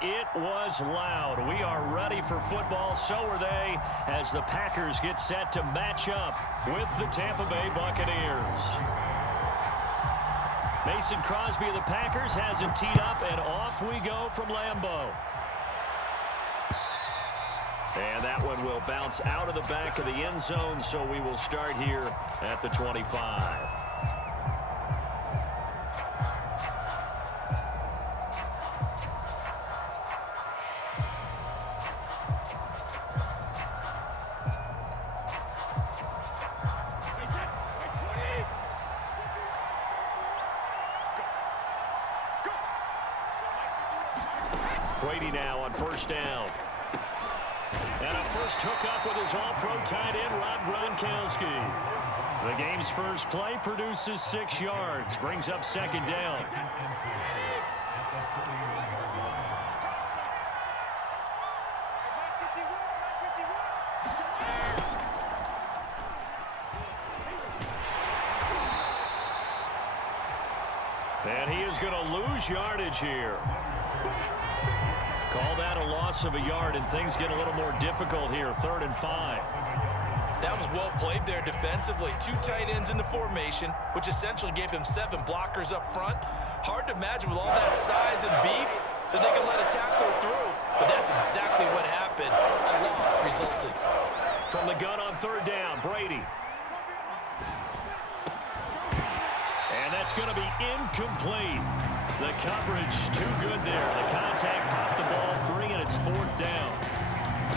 and it was loud. We are ready for football. So are they as the Packers get set to match up with the Tampa Bay Buccaneers. Mason Crosby of the Packers has it teed up, and off we go from Lambeau. And that one will bounce out of the back of the end zone, so we will start here at the 25. Brady now on first down. And a first hookup with his all-pro tight end, Rob Gronkowski. The game's first play produces 6 yards, brings up second down. And he is going to lose yardage here. Call that a loss of a yard, and things get a little more difficult here. 3rd and 5. That was well played there defensively. 2 tight ends in the formation, which essentially gave him 7 blockers up front. Hard to imagine with all that size and beef that they could let a tackler through. But that's exactly what happened. A loss resulted. From the gun on 3rd down, Brady. And that's going to be incomplete. The coverage too good there. The contact popped the ball free, and it's 4th down.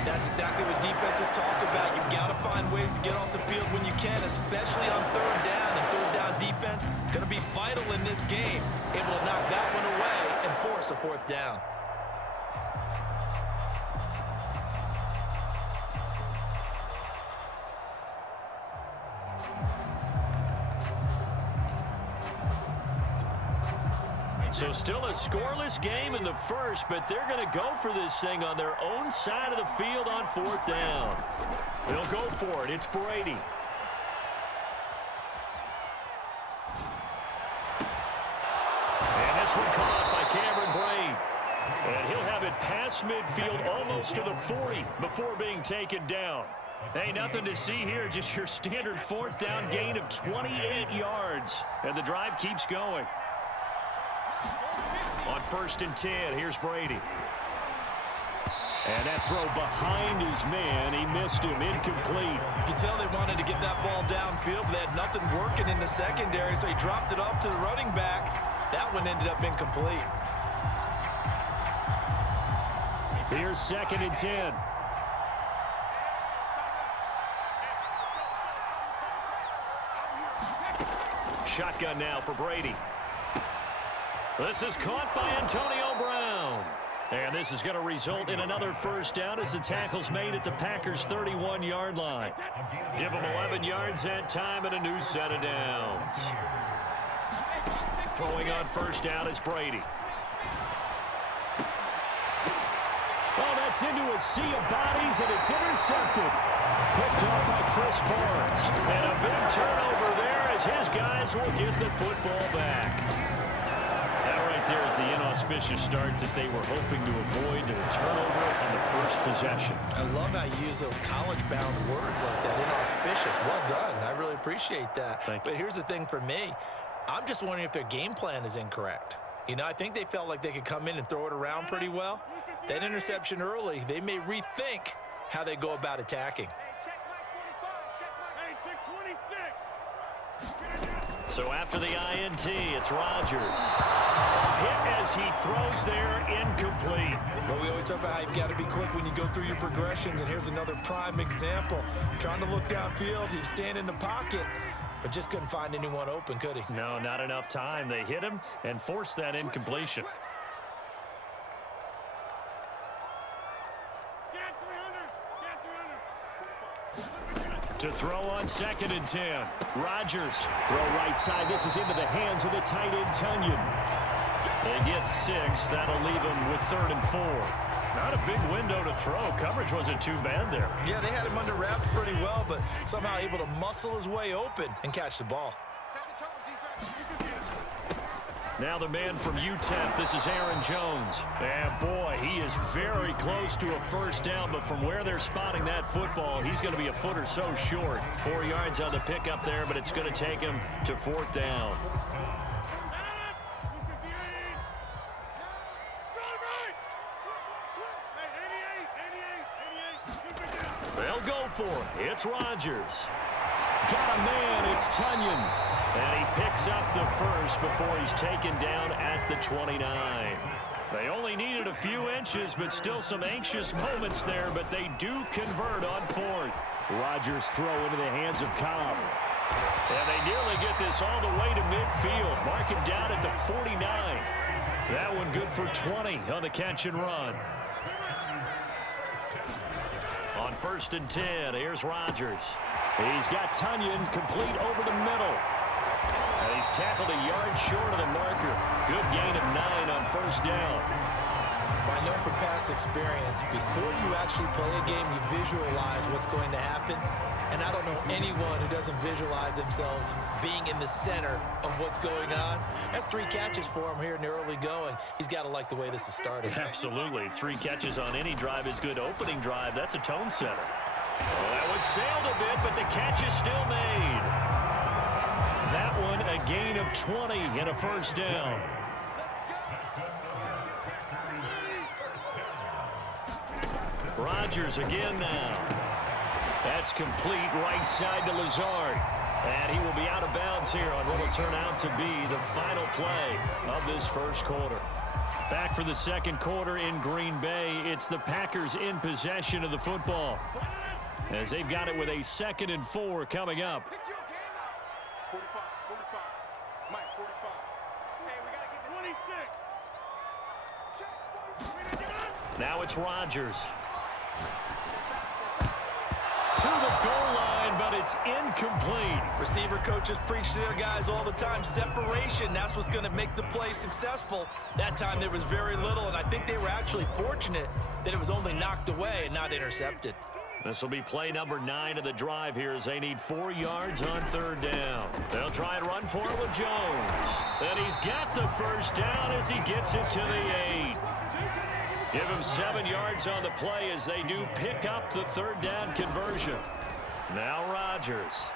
That's exactly what defenses talk about. You've got to find ways to get off the field when you can, especially on 3rd down. And 3rd down defense going to be vital in this game. Able to knock that one away and force a 4th down. So still a scoreless game in the first, but they're going to go for this thing on their own side of the field on 4th down. They'll go for it. It's Brady. And this one caught by Cameron Brate. And he'll have it past midfield almost to the 40 before being taken down. Hey, nothing to see here, just your standard 4th down gain of 28 yards. And the drive keeps going. On 1st and 10, here's Brady. And that throw behind his man, he missed him, incomplete. You can tell they wanted to get that ball downfield, but they had nothing working in the secondary, so he dropped it off to the running back. That one ended up incomplete. Here's 2nd and 10. Shotgun now for Brady. This is caught by Antonio Brown. And this is going to result in another 1st down as the tackle's made at the Packers' 31-yard line. Give them 11 yards that time and a new set of downs. Throwing on 1st down is Brady. Oh, that's into a sea of bodies, and it's intercepted. Picked off by Chris Barnes. And a big turnover there as his guys will get the football back. That right there is the inauspicious start that they were hoping to avoid, a turnover on the first possession. I love how you use those college-bound words like that, inauspicious. Well done. I really appreciate that. But here's the thing for me. I'm just wondering if their game plan is incorrect. You know, I think they felt like they could come in and throw it around pretty well. That interception early, they may rethink how they go about attacking. So after the INT, it's Rodgers. Hit as he throws there, incomplete. Well, we always talk about how you've got to be quick when you go through your progressions, and here's another prime example. Trying to look downfield, he was standing in the pocket, but just couldn't find anyone open, could he? No, not enough time. They hit him and forced that incompletion. To throw on 2nd and 10. Rodgers. Throw right side. This is into the hands of the tight end, Tunyon. They get 6. That'll leave them with 3rd and 4. Not a big window to throw. Coverage wasn't too bad there. Yeah, they had him under wraps pretty well, but somehow able to muscle his way open and catch the ball. Now the man from UTEP, this is Aaron Jones. And boy, He is very close to a first down, but from where they're spotting that football, he's going to be a foot or so short. 4 yards on the pickup there, but it's going to take him to 4th down. They'll go for it. It's Rodgers. Got a man. It's Tunyon. And he picks up the first before he's taken down at the 29. They only needed a few inches, but still some anxious moments there, but they do convert on 4th. Rodgers throw into the hands of Cobb. And they nearly get this all the way to midfield. Mark him down at the 49. That one good for 20 on the catch and run. On 1st and 10, here's Rodgers. He's got Tunyon complete over the middle. And he's tackled a yard short of the marker. Good gain of 9 on 1st down. I know from past experience, before you actually play a game, you visualize what's going to happen. And I don't know anyone who doesn't visualize themselves being in the center of what's going on. That's 3 catches for him here in the early going. He's got to like the way this is started. Absolutely. 3 catches on any drive is good. Opening drive, that's a tone setter. Well, that one sailed a bit, but the catch is still made. That one a gain of 20 and a 1st down. Rodgers again now. That's complete right side to Lazard. And he will be out of bounds here on what will turn out to be the final play of this first quarter. Back for the second quarter in Green Bay. It's the Packers in possession of the football, as they've got it with a 2nd and 4 coming up. 45, 45. Mike, 45. Hey, we got to get this 26. Now it's Rodgers. To the goal line, but it's incomplete. Receiver coaches preach to their guys all the time. Separation, that's what's going to make the play successful. That time there was very little, and I think they were actually fortunate that it was only knocked away and not intercepted. This will be play number 9 of the drive here as they need 4 yards on 3rd down. They'll try and run for it with Jones. And he's got the first down as he gets it to the 8. Give him 7 yards on the play as they do pick up the 3rd down conversion. Now Rodgers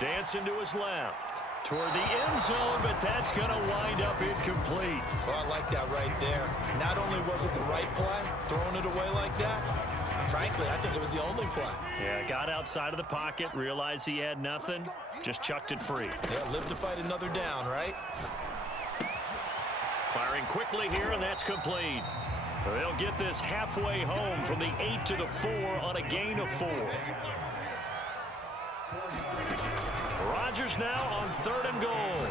dancing to his left toward the end zone, but that's going to wind up incomplete. Well, I like that right there. Not only was it the right play, throwing it away like that, frankly, I think it was the only play. Yeah, got outside of the pocket, realized he had nothing, just chucked it free. Yeah, live to fight another down, right? Firing quickly here, and that's complete. They'll get this halfway home from the 8 to the 4 on a gain of 4. Rodgers now on 3rd and goal.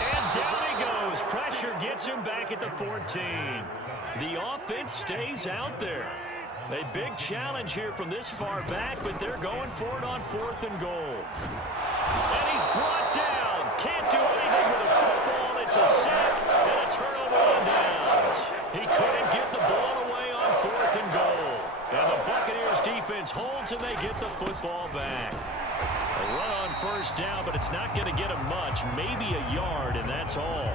And down he goes. Pressure gets him back at the 14. The offense stays out there. A big challenge here from this far back, but they're going for it on 4th and goal. And he's brought down. Can't do anything with a football. It's a sack and a turnover on downs. He couldn't get the ball away on 4th and goal. And the Buccaneers defense holds and they get the football back. A run on 1st down, but it's not going to get him much. Maybe a yard, and that's all.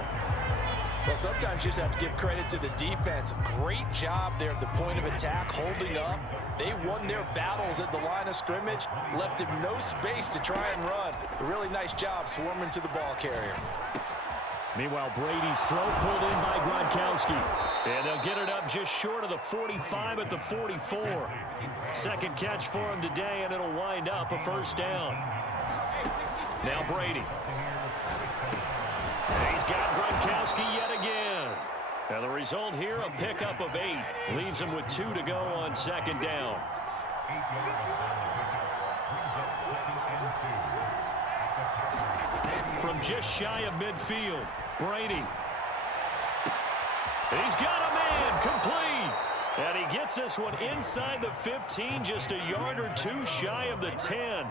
Well, sometimes you just have to give credit to the defense. Great job there at the point of attack, holding up. They won their battles at the line of scrimmage, left him no space to try and run. A really nice job swarming to the ball carrier. Meanwhile, Brady's throw pulled in by Gronkowski. And they'll get it up just short of the 45 at the 44. Second catch for him today, and it'll wind up a 1st down. Now Brady. And he's got Gronkowski yet again. And the result here, a pickup of 8. Leaves him with 2 to go on 2nd down. From just shy of midfield, Brady. He's got a man complete. And he gets this one inside the 15, just a yard or 2 shy of the 10.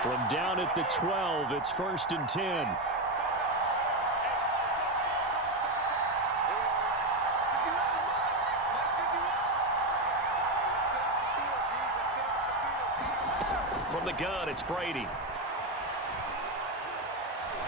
From down at the 12, it's 1st and 10. From the gun, it's Brady.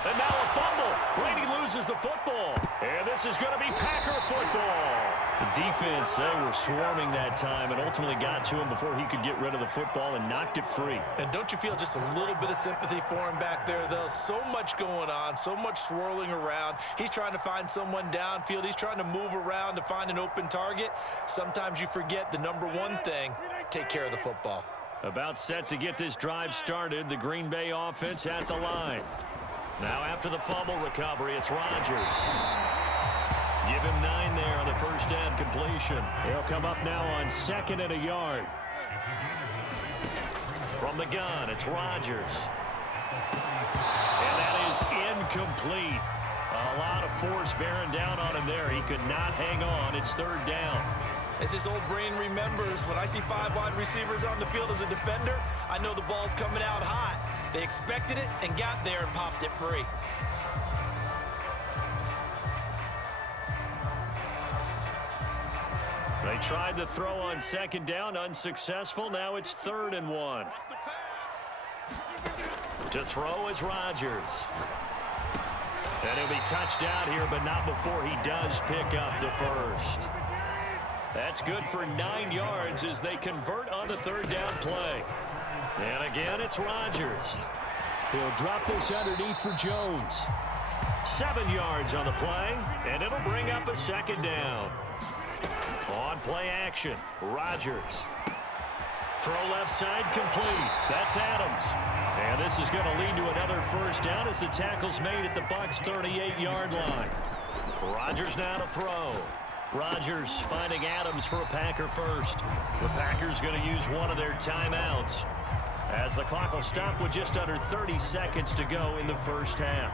And now a fumble. Brady loses the football. And this is going to be Packer football. The defense, they were swarming that time and ultimately got to him before he could get rid of the football and knocked it free. And don't you feel just a little bit of sympathy for him back there, though? So much going on, so much swirling around. He's trying to find someone downfield. He's trying to move around to find an open target. Sometimes you forget the number one thing, take care of the football. About set to get this drive started, the Green Bay offense at the line. Now after the fumble recovery, it's Rodgers. Give him 9 there on the first down completion. He'll come up now on 2nd and a yard. From the gun, it's Rodgers. And that is incomplete. A lot of force bearing down on him there. He could not hang on. It's 3rd down. As his old brain remembers, when I see 5 wide receivers on the field as a defender, I know the ball's coming out hot. They expected it and got there and popped it free. They tried to throw on 2nd down, unsuccessful. Now it's 3rd and 1. To throw is Rodgers. And he'll be touched out here, but not before he does pick up the first. That's good for 9 yards as they convert on the 3rd down play. And again, it's Rodgers. He'll drop this underneath for Jones. 7 yards on the play, and it'll bring up a 2nd down. On play action, Rodgers. Throw left side complete. That's Adams. And this is going to lead to another first down as the tackle's made at the Bucs' 38-yard line. Rodgers now to throw. Rodgers finding Adams for a Packer first. The Packers going to use one of their timeouts as the clock will stop with just under 30 seconds to go in the first half.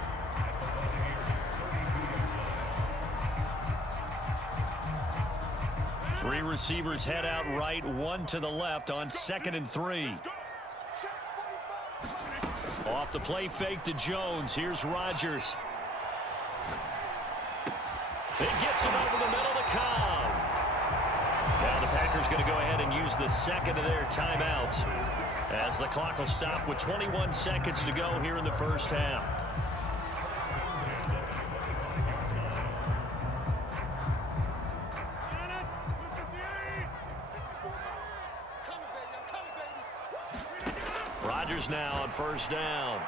Three receivers head out right, one to the left on 2nd and 3. Off the play fake to Jones. Here's Rodgers. It gets it over the middle to Cobb. Now the Packers going to go ahead and use the 2nd of their timeouts as the clock will stop with 21 seconds to go here in the first half. Rodgers now on first down.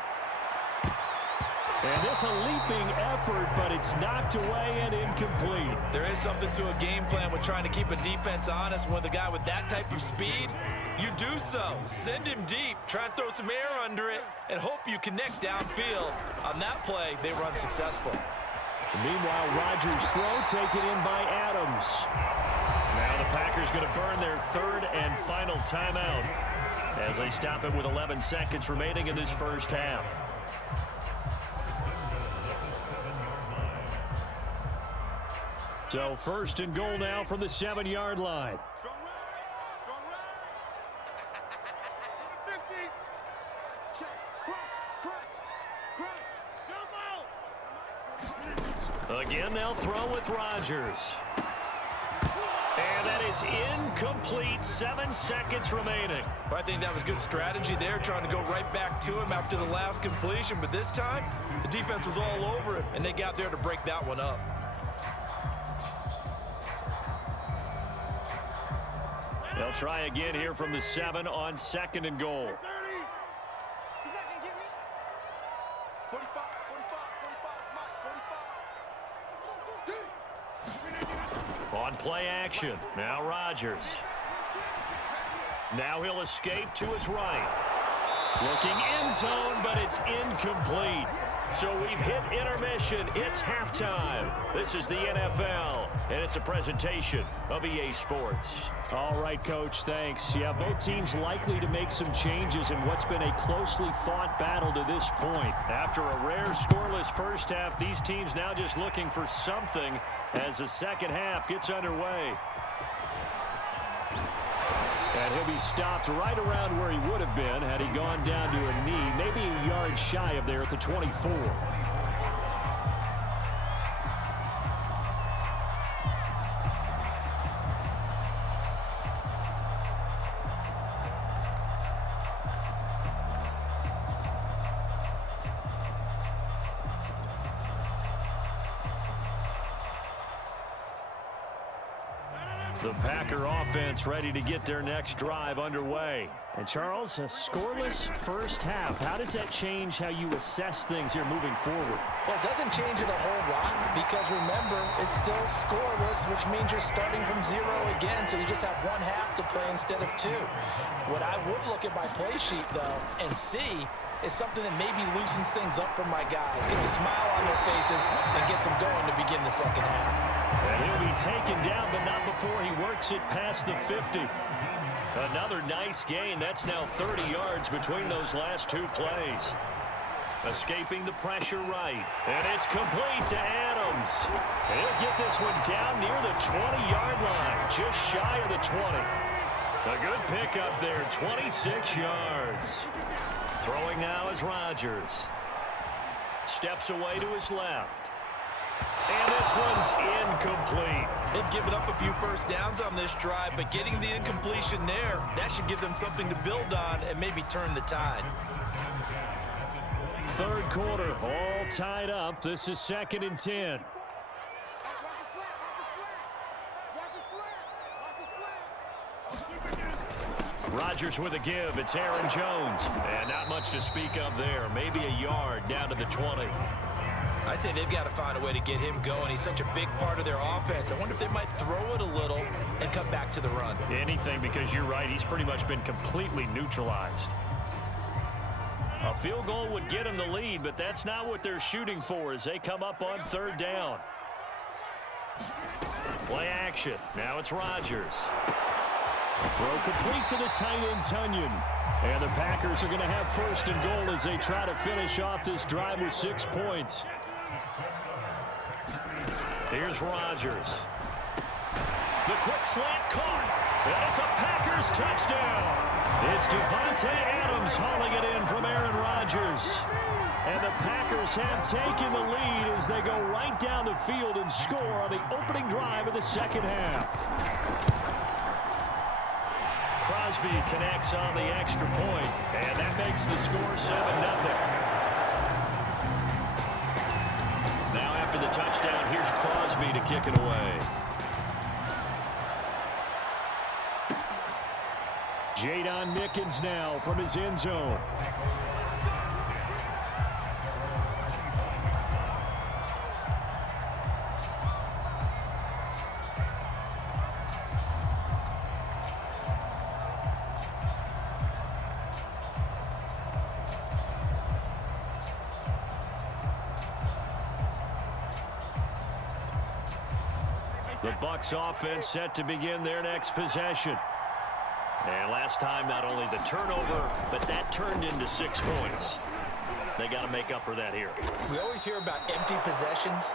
And this a leaping effort, but it's knocked away and incomplete. There is something to a game plan with trying to keep a defense honest. With a guy with that type of speed, you do so. Send him deep, try and throw some air under it, and hope you connect downfield. On that play, they run successful. Meanwhile, Rodgers' throw taken in by Adams. Now the Packers going to burn their 3rd and final timeout as they stop it with 11 seconds remaining in this first half. So 1st and goal now from the 7-yard line. Again, they'll throw with Rodgers. And that is incomplete. 7 seconds remaining. Well, I think that was good strategy there, trying to go right back to him after the last completion. But this time, the defense was all over him, and they got there to break that one up. They'll try again here from the 7 on 2nd and goal. 30. He's not going to get me. 45, 45, On play action. Now Rodgers. Now he'll escape to his right. Looking end zone, but it's incomplete. So we've hit intermission. It's halftime. This is the NFL, and it's a presentation of EA Sports. All right, Coach, thanks. Yeah, both teams likely to make some changes in what's been a closely fought battle to this point. After a rare scoreless first half, these teams now just looking for something as the second half gets underway. And he'll be stopped right around where he would have been had he gone down to a knee, maybe a yard shy of there at the 24. The Packer offense ready to get their next drive underway. And Charles, a scoreless first half. How does that change how you assess things here moving forward? Well, it doesn't change it a whole lot because, remember, it's still scoreless, which means you're starting from 0 again, so you just have one half to play instead of 2. What I would look at my play sheet, though, and see is something that maybe loosens things up for my guys, gets a smile on their faces, and gets them going to begin the second half. And he'll be taken down, but not before he works it past the 50. Another nice gain. That's now 30 yards between those last 2 plays. Escaping the pressure right. And it's complete to Adams. And he'll get this one down near the 20-yard line, just shy of the 20. A good pickup there, 26 yards. Throwing now is Rodgers. Steps away to his left. And this one's incomplete. They've given up a few first downs on this drive, but getting the incompletion there, that should give them something to build on and maybe turn the tide. Third quarter, all tied up. This is 2nd and 10. Rodgers with a give. It's Aaron Jones. And not much to speak of there. Maybe a yard down to the 20. I'd say they've got to find a way to get him going. He's such a big part of their offense. I wonder if they might throw it a little and come back to the run. Anything, because you're right. He's pretty much been completely neutralized. A field goal would get them the lead, but that's not what they're shooting for as they come up on 3rd down. Play action. Now it's Rodgers. Throw complete to the tight end, Tunyon. And the Packers are going to have 1st and goal as they try to finish off this drive with 6 points. Here's Rodgers. The quick slant caught. And it's a Packers touchdown. It's Devontae Adams hauling it in from Aaron Rodgers. And the Packers have taken the lead as they go right down the field and score on the opening drive of the 2nd half. Crosby connects on the extra point, and that makes the score 7-0. Now after the touchdown, here's Crosby to kick it away. Jadon Mickens now from his end zone. The Bucs offense set to begin their next possession. And last time, not only the turnover, but that turned into 6 points. They got to make up for that here. We always hear about empty possessions,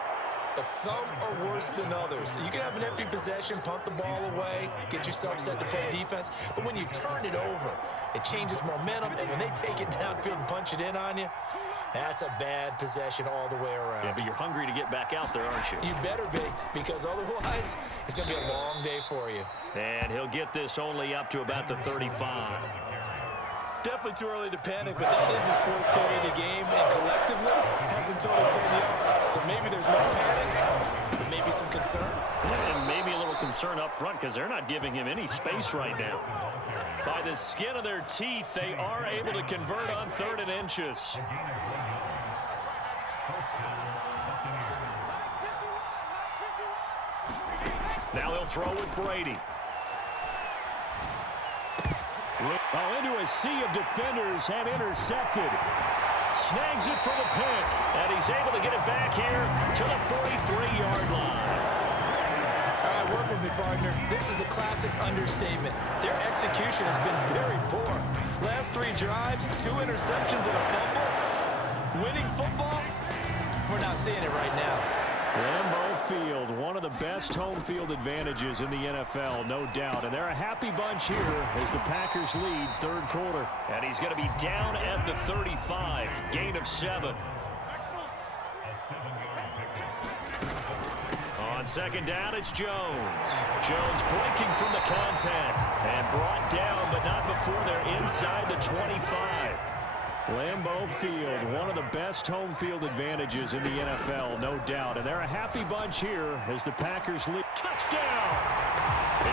but some are worse than others. You can have an empty possession, punt the ball away, get yourself set to play defense, but when you turn it over, it changes momentum, and when they take it downfield and punch it in on you, that's a bad possession all the way around. Yeah, but you're hungry to get back out there, aren't you? You better be, because otherwise, it's going to be a long day for you. And he'll get this only up to about the 35. Definitely too early to panic, but that is his 4th carry of the game, and collectively has a total 10 yards. So maybe there's no panic, but maybe some concern. And maybe a little concern up front because they're not giving him any space right now. By the skin of their teeth, they are able to convert on 3rd and inches. Now he'll throw with Brady. Oh, into a sea of defenders and intercepted. Snags it for the pick, and he's able to get it back here to the 43-yard line. All right, work with me, partner. This is a classic understatement. Their execution has been very poor. Last 3 drives, 2 interceptions and a fumble. Winning football? We're not seeing it right now. Lambeau Field, one of the best home field advantages in the NFL, no doubt. And they're a happy bunch here as the Packers lead 3rd quarter. And he's going to be down at the 35, gain of 7. On 2nd down, it's Jones. Jones breaking from the contact and brought down, but not before they're inside the 25. Lambeau Field, one of the best home field advantages in the NFL, no doubt. And they're a happy bunch here as the Packers lead. Touchdown!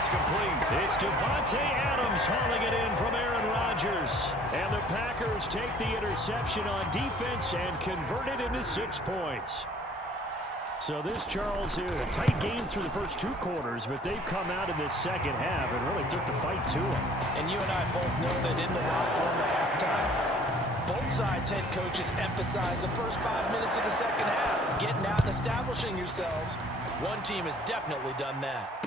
It's complete. It's Devontae Adams hauling it in from Aaron Rodgers. And the Packers take the interception on defense and convert it into 6 points. So this, Charles, is a tight game through the first 2 quarters, but they've come out in this second half and really took the fight to them. And you and I both know that in the locker room at halftime, both sides' head coaches emphasize the first 5 minutes of the second half, getting out and establishing yourselves. One team has definitely done that.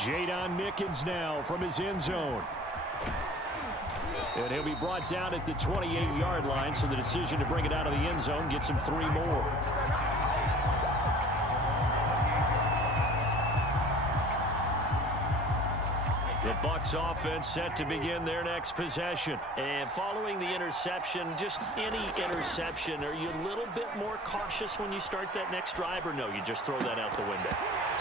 Jadon Mickens now from his end zone. And he'll be brought down at the 28-yard line, so the decision to bring it out of the end zone gets him 3 more. The Bucs offense set to begin their next possession. And following the interception, just any interception, are you a little bit more cautious when you start that next drive, or no, you just throw that out the window?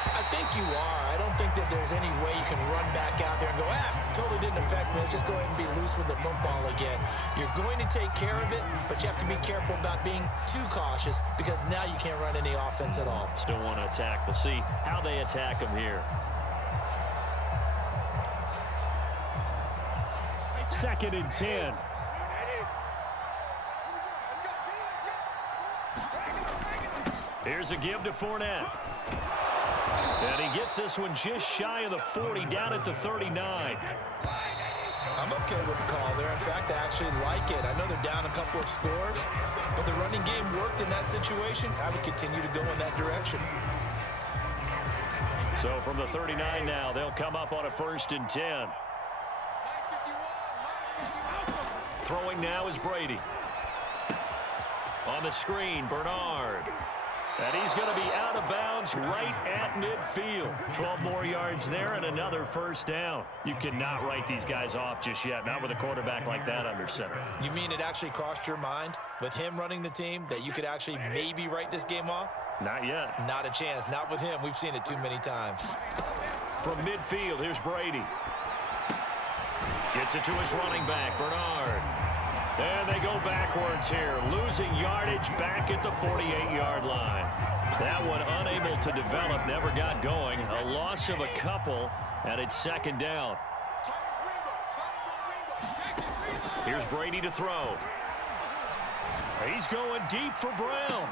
I think you are. I don't think that there's any way you can run back out there and go, totally didn't affect me. Let's just go ahead and be loose with the football again. You're going to take care of it, but you have to be careful about being too cautious because now you can't run any offense at all. Still want to attack. We'll see how they attack them here. 2nd and 10. Here's a give to Fournette. And he gets this one just shy of the 40, down at the 39. I'm okay with the call there. In fact, I actually like it. I know they're down a couple of scores, but the running game worked in that situation. I would continue to go in that direction. So from the 39 now, they'll come up on a 1st and 10. Throwing now is Brady. On the screen, Bernard. And he's going to be out of bounds right at midfield. 12 more yards there and another 1st down. You cannot write these guys off just yet, not with a quarterback like that under center. You mean it actually crossed your mind with him running the team that you could actually maybe write this game off? Not yet. Not a chance. Not with him. We've seen it too many times. From midfield, here's Brady. Gets it to his running back, Bernard. And they go backwards here, losing yardage back at the 48-yard line. That one unable to develop, never got going. A loss of a couple, and it's 2nd down. Here's Brady to throw. He's going deep for Brown.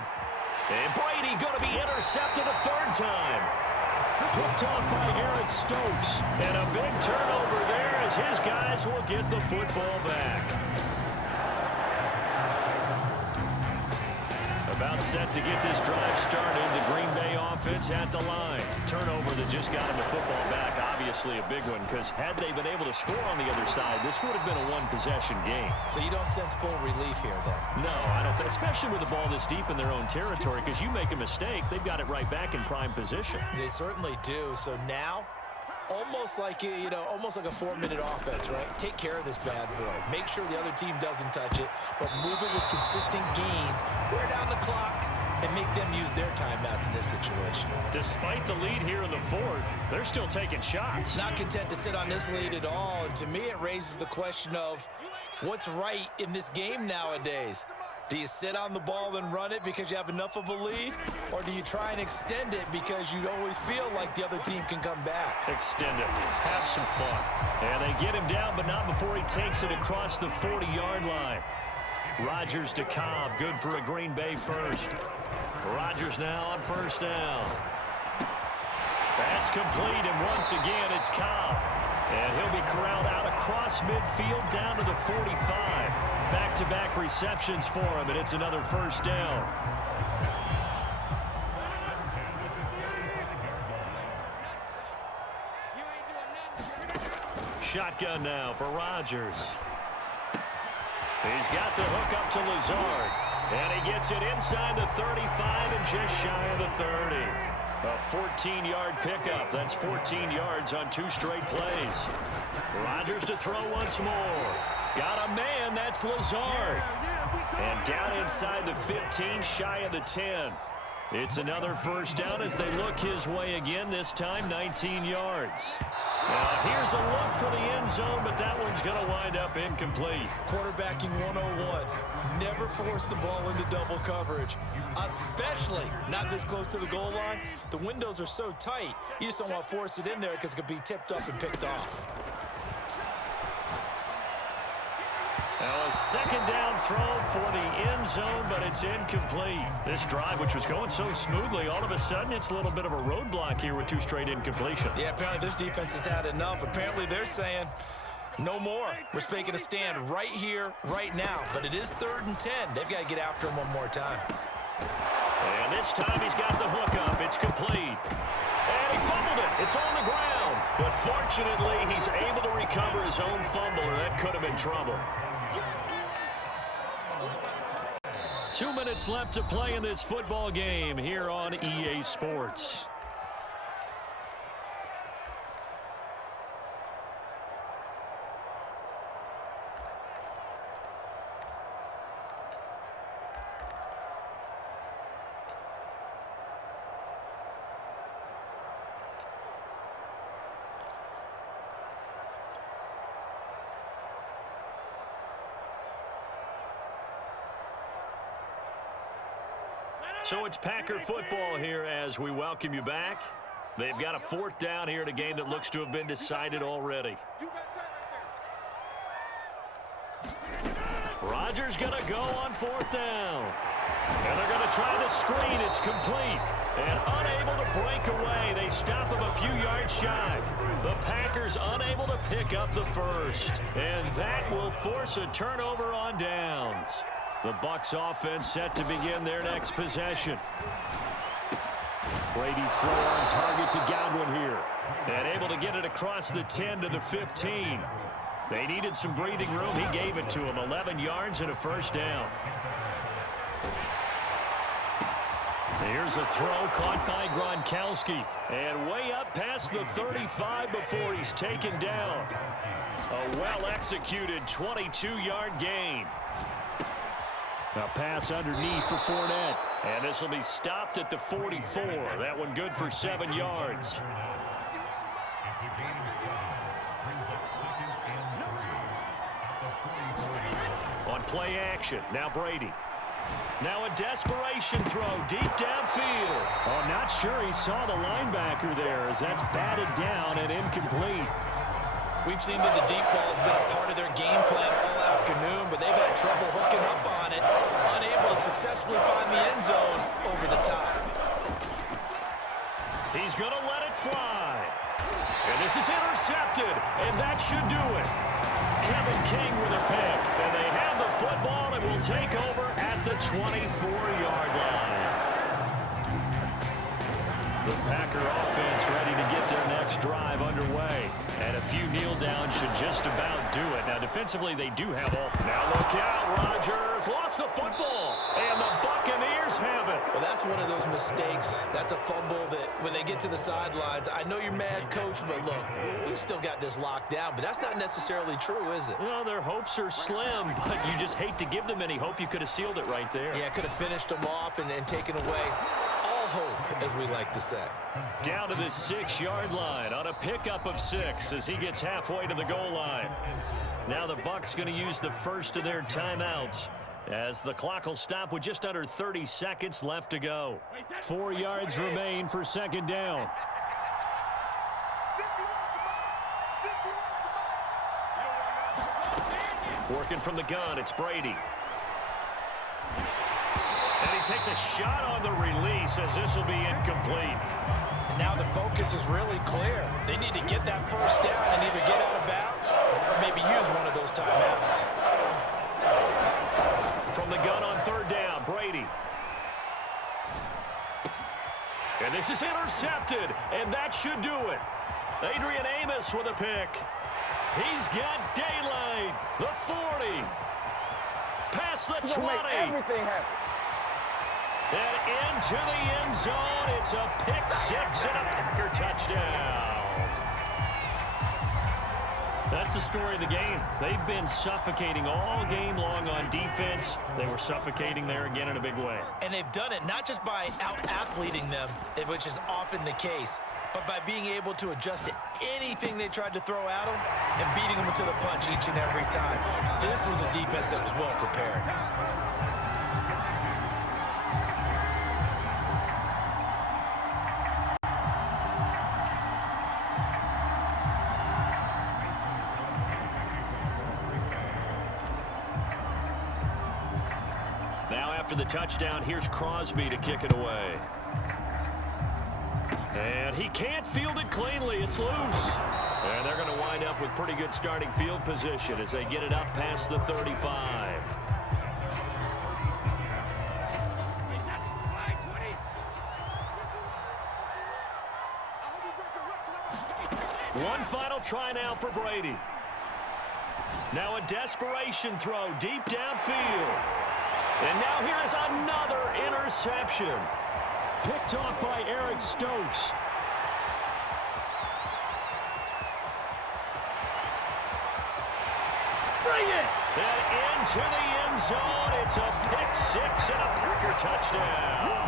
And Brady going to be intercepted a 3rd time. Picked off by Aaron Stokes. And a big turnover there as his guys will get the football back. About set to get this drive started. The Green Bay offense at the line. Turnover that just got him the football back. Obviously a big one, because had they been able to score on the other side, this would have been a 1-possession game. So you don't sense full relief here then? No, I don't. Especially with the ball this deep in their own territory, because you make a mistake, they've got it right back in prime position. They certainly do. So now, almost like almost like a 4-minute offense, right? Take care of this bad boy. Make sure the other team doesn't touch it, but move it with consistent gains. Wear down the clock and make them use their timeouts in this situation. Despite the lead here in the 4th, they're still taking shots. Not content to sit on this lead at all. And to me, it raises the question of what's right in this game nowadays. Do you sit on the ball and run it because you have enough of a lead? Or do you try and extend it because you always feel like the other team can come back? Extend it. Have some fun. And they get him down, but not before he takes it across the 40-yard line. Rodgers to Cobb. Good for a Green Bay 1st. Rodgers now on 1st down. That's complete, and once again, it's Cobb. And he'll be corralled out across midfield down to the 45. Back-to-back receptions for him, and it's another 1st down. Shotgun now for Rodgers. He's got the hook up to Lazard. And he gets it inside the 35 and just shy of the 30. A 14-yard pickup. That's 14 yards on 2 straight plays. Rodgers to throw once more. Got a man. That's Lazard. And down inside the 15, shy of the 10. It's another first down as they look his way again, this time 19 yards. Now here's a look for the end zone, but that one's going to wind up incomplete. Quarterbacking 101. Never force the ball into double coverage, especially not this close to the goal line. The windows are so tight, you just don't want to force it in there because it could be tipped up and picked off. Now a second down throw for the end zone, but it's incomplete. This drive, which was going so smoothly, all of a sudden it's a little bit of a roadblock here with 2 straight incompletions. Yeah, apparently this defense has had enough. Apparently they're saying, no more. We're making a stand right here, right now. But it is 3rd and 10. They've got to get after him one more time. And this time he's got the hook up. It's complete. And he fumbled it. It's on the ground. But fortunately, he's able to recover his own fumble, or that could have been trouble. 2 minutes left to play in this football game here on EA Sports. So it's Packer football here as we welcome you back. They've got a 4th down here in a game that looks to have been decided already. Rodgers going to go on 4th down. And they're going to try the screen. It's complete. And unable to break away. They stop him a few yards shy. The Packers unable to pick up the first. And that will force a turnover on downs. The Bucs offense set to begin their next possession. Brady's throw on target to Godwin here. And able to get it across the 10 to the 15. They needed some breathing room. He gave it to him. 11 yards and a first down. Here's a throw caught by Gronkowski. And way up past the 35 before he's taken down. A well-executed 22-yard gain. A pass underneath for Fournette. And this will be stopped at the 44. That one good for 7 yards. On play action, now Brady. Now a desperation throw deep downfield. Oh, I'm not sure he saw the linebacker there as that's batted down and incomplete. We've seen that the deep ball has been a part of their game plan all afternoon, but they've had trouble hooking up on it, unable to successfully find the end zone over the top. He's going to let it fly. And this is intercepted, and that should do it. Kevin King with a pick, and they have the football and will take over at the 24-yard line. The Packer offense ready to get their next drive underway. And a few kneel downs should just about do it. Now, defensively, they do have all. Now, look out. Rodgers lost the football. And the Buccaneers have it. Well, that's one of those mistakes. That's a fumble that when they get to the sidelines, I know you're mad, Coach, but look, we've still got this locked down. But that's not necessarily true, is it? Well, their hopes are slim, but you just hate to give them any hope. You could have sealed it right there. Yeah, could have finished them off and taken away all hope, as we like to say. Down to the 6-yard line on a pickup of 6 as he gets halfway to the goal line. Now the Bucs going to use the first of their timeouts as the clock will stop with just under 30 seconds left to go. 4 yards remain for second down. Working from the gun, it's Brady. And he takes a shot on the release as this will be incomplete. And now the focus is really clear. They need to get that first down and either get out of bounds or maybe use one of those timeouts. From the gun on third down, Brady. And this is intercepted, and that should do it. Adrian Amos with a pick. He's got daylight. The 40. Past the 20. Everything happen. And into the end zone. It's a pick 6 and a Packer touchdown. That's the story of the game. They've been suffocating all game long on defense. They were suffocating there again in a big way. And they've done it not just by out-athleting them, which is often the case, but by being able to adjust to anything they tried to throw at them and beating them to the punch each and every time. This was a defense that was well prepared. Now after the touchdown, here's Crosby to kick it away. And he can't field it cleanly. It's loose. And they're going to wind up with pretty good starting field position as they get it up past the 35. One final try now for Brady. Now a desperation throw deep downfield. And now here is another interception. Picked off by Eric Stokes. Bring it! And into the end zone. It's a pick six and a Packer touchdown.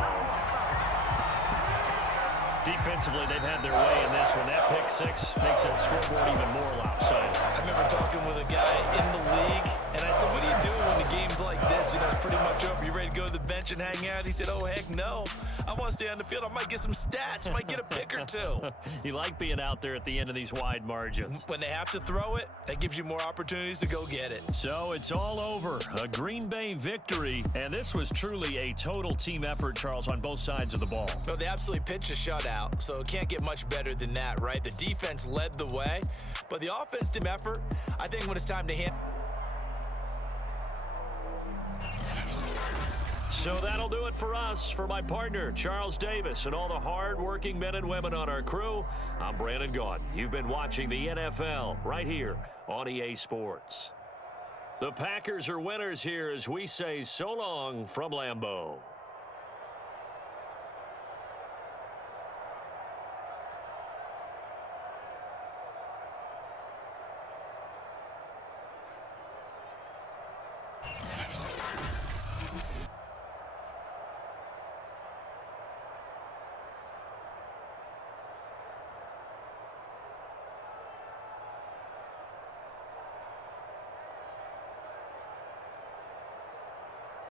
Defensively, they've had their way in this one. That pick six makes that scoreboard even more lopsided. I remember talking with a guy in the league, and I said, what do you do when the game's like this? You know, it's pretty much over. You ready to go to the bench and hang out? He said, oh, heck no. I want to stay on the field. I might get some stats. Might get a pick or two. You like being out there at the end of these wide margins. When they have to throw it, that gives you more opportunities to go get it. So it's all over. A Green Bay victory. And this was truly a total team effort, Charles, on both sides of the ball. No, they absolutely pitched a shutout, so it can't get much better than that, right? The defense led the way, but the offensive effort, I think when it's time to hit. So that'll do it for us. For my partner, Charles Davis, and all the hard-working men and women on our crew, I'm Brandon Gaudin. You've been watching the NFL right here on EA Sports. The Packers are winners here as we say so long from Lambeau.